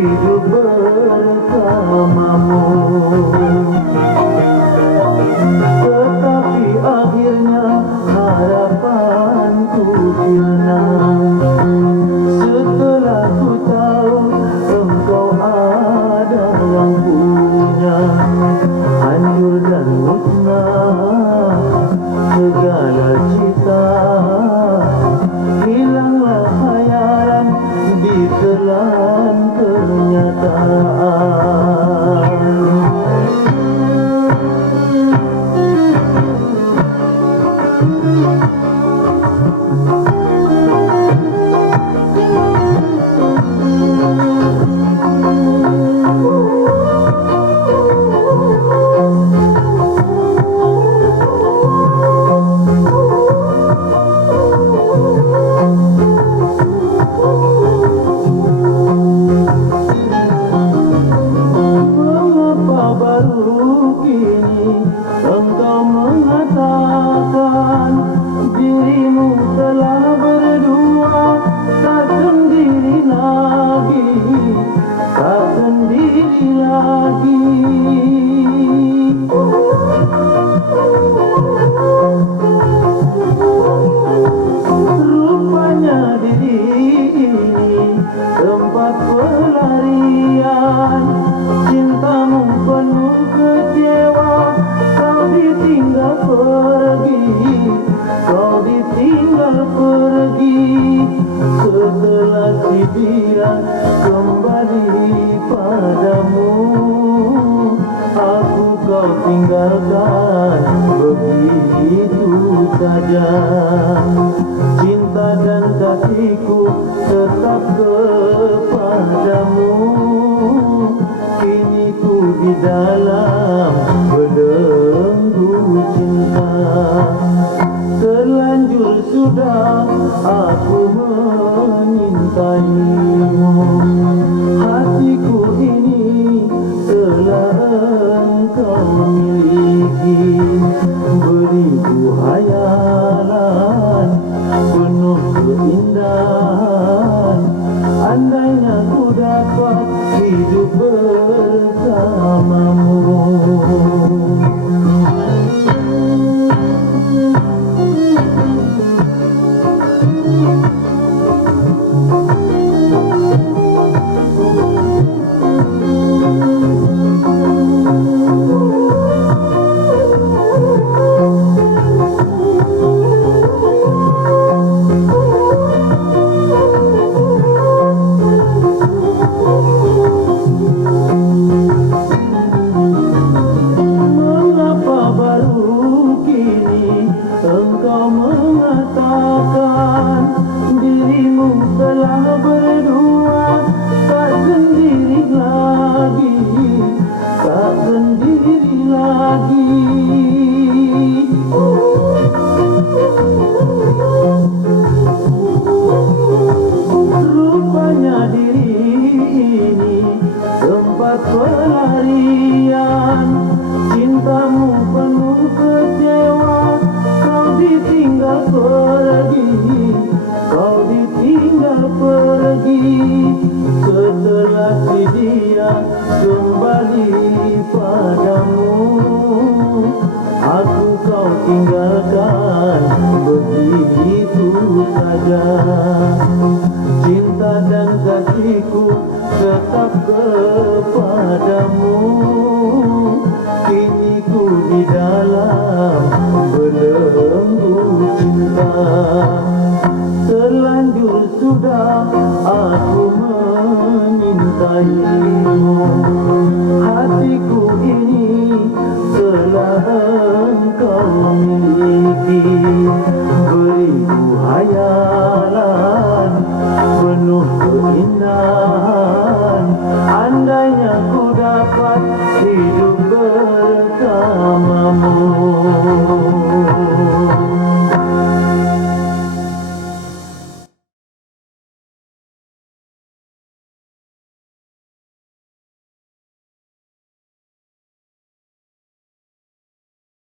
hidup bersamamu. Tetapi akhirnya harapanku sirna setelah ku tahu engkau ada yang punya. Hancur dan musnah segala cita, hilanglah khayalan ditelan kenyataan. Engkau mengatakan dirimu telah berdua, tak sendiri lagi, tak sendiri lagi. Rupanya diri ini tempat pelarian, cintamu penuh kecewa. Kau ditinggal pergi, kau ditinggal pergi. Setelah si dia kembali padamu, aku kau tinggalkan begitu saja. Cinta dan kasihku tetap kepadamu. Kini ku di dalam belenggu cinta. Terlanjur sudah aku menyintaimu. Hatiku ini telah engkau miliki. Beriku hayalan penuh keindahan. Andainya ku dapat hidup bersamamu. Engkau mengatakan dirimu telah berdua, tak sendiri lagi, tak sendiri lagi. Rupanya diri ini tempat pelarian, cintamu penuh kecewa. Kau ditinggal pergi, kau ditinggal pergi. Setelah si dia kembali padamu, aku kau tinggalkan begitu saja. Cinta dan kasihku tetap kepadamu. Kini ku di dalam belenggu cinta. Terlanjur sudah aku menyintaimu. Hatiku ini telah engkau miliki. Beriku hayalan penuh keindahan. Andainya ku dapat